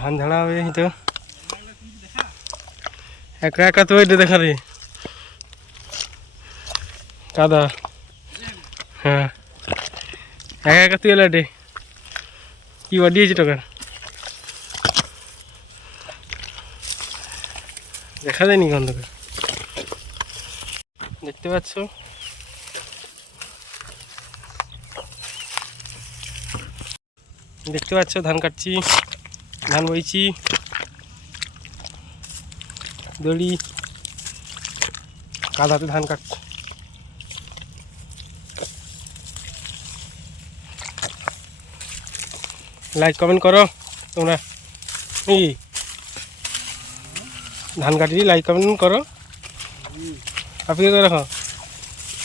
ধান ঝাড়া হবে তো একা একা তো এটা দেখা রে কাদা। হ্যাঁ একা একা তুই এলে এটে কি দিয়েছি তোকে দেখা যায়নি কোন তোকে দেখতে পাচ্ছ ধান কাটছি ধান বইছি দড়ি কাদাতে ধান কাটছি। লাইক কমেন্ট করো তোমরা এই ধান কাটি লাইক কমেন্ট করো আপনি করে রাখো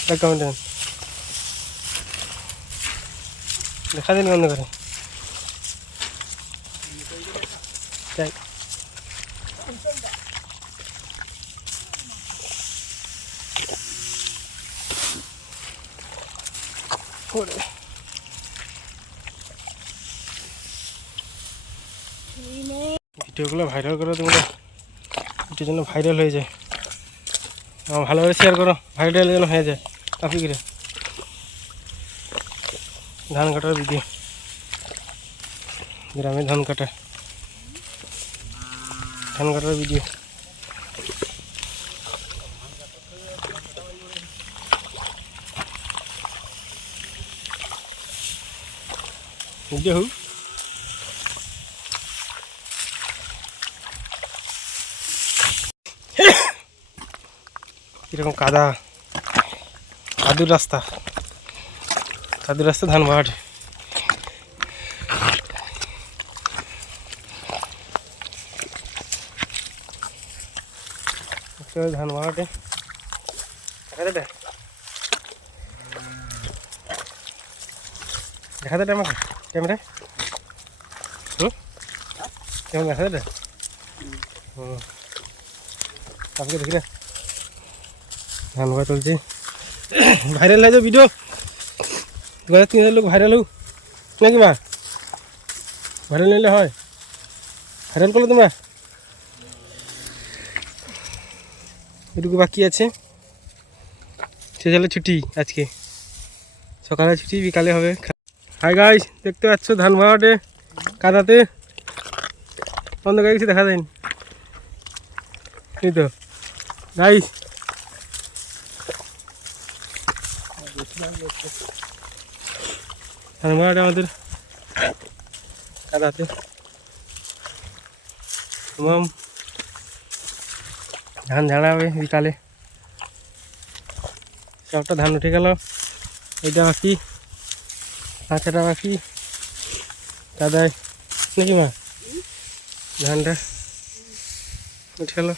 লাইক কমেন্ট দেখা দিন বন্ধ করে চাই ভিডিওগুলো ভাইরাল করো তোমরা ভিডিওর জন্য ভাইরাল হয়ে যায় ভালো করে শেয়ার করো ভাইরাল যেন হয়ে যায় আপনি করে ধান কাটার ভিডিও গ্রামে ধান কাটার ভিডিও ভিডিও হোক এরকম কাদুর রাস্তা ধান বাট ধান বাটে দেখা দে আমাকে ক্যামেরা কেমন দেখা দে আপনি দেখি না ধান বাট চলছে ভাইরাল হয়ে যাও ভিডিও 2000-3000 লোক ভাইরাল হোক নাকি মা ভাইরাল নিলে হয় ভাইরাল করলো তোমরা এটুকু বাকি আছে ছেলে ছুটি আজকে সকালে ছুটি বিকালে হবে। হাই গাইস দেখতে পাচ্ছ ধান ভাড়াটে কাদাতে বন্ধ করে গেছি দেখা যায়নি এই তো গাইস ধান ভাড়াটে আমাদের কাদাতে ধান ঝাড়া হবে বিকালে সবটা ধান উঠে গেল এইটা বাকি কাঁচাটা বাকি কাদায় নাকি মা ধানটা উঠে গেল।